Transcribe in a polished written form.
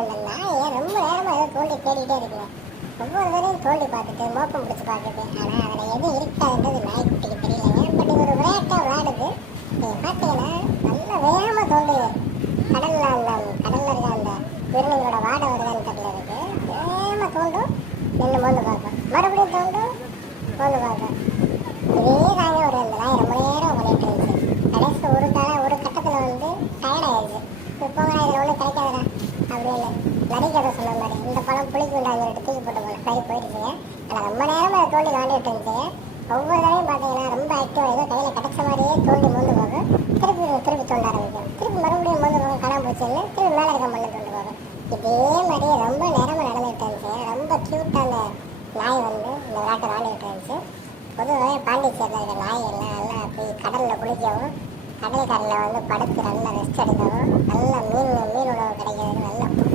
அந்த நாயை ரொம்ப நேரமா ஏதோ தோண்டி தேடிட்டே இருக்குங்க. ஒவ்வொரு தடவையும் தோண்டி பார்த்துட்டு மோப்பம் பிடிச்சி பார்க்குது. ஆனால் அதில் எதுவும் இருக்காதுன்றது நாய்க்குட்டிக்கு தெரியலைங்க. பட் இது ஒரு விளையாட்டாக விளையாடுது. நீங்கள் பார்த்தீங்கன்னா நல்லா வேகமாக தோண்டுது. கடலில் இருக்க அந்த உயிரினங்களோட வாடை வருதான்னு தெரியல இருக்கு. வேகமாக தோண்டும், நின்று மோந்து பார்க்கும், மறுபடியும் தோண்டும், மோந்து பார்க்கும். இதே தாங்க ஒரு அந்த நாய் ரொம்ப நேரம் பண்ணிட்டு இருந்துச்சு. கடைசி ஒரு கட்டத்தில் வந்து டயர்ட் ஆயிடுச்சு. இப்போ போங்க, இதில் ஒன்றும் கிடைக்காதுடா அப்படின்னு நரி கதை சொன்ன மாதிரி இந்த பழம் புளிக்கு உண்டாங்க தூக்கி போட்டு போல நரி போயிடுச்சுங்க. ஆனால் ரொம்ப நேரம் அதை தோண்டி விளாண்டுட்டு இருந்துச்சுங்க. ஒவ்வொரு தடையும் பார்த்தீங்கன்னா ரொம்ப ஆக்டிவாக ஏதோ கையில் கிடச்ச மாதிரியே தோண்டி மோந்து போகும். திருப்பி தோண்ட ஆரம்பிக்கும். திருப்பி மறுபடியும் மோந்து போகும், காணாம போச்சுன்னு திருப்பி மேலே இருக்க மண்ணை தோண்டு போகும். இதே மாதிரியே ரொம்ப நேரமாக நடந்துகிட்டு இருந்துச்சு. ரொம்ப க்யூட்டாக அந்த நாய் வந்து இந்த விளையாட்டை விளாண்டுகிட்டு இருந்துச்சு. பொதுவாக பாண்டிச்சேரியில் இருக்க நாய் எல்லாம் நல்லா போய் கடலில் குளிக்கவும், கடற்கரையில் வந்து படுத்து நல்லா ரெஸ்ட் எடுக்கவும், நல்ல மீன் உணவு கிடைக்கிறது, நல்ல ஃபுட்டு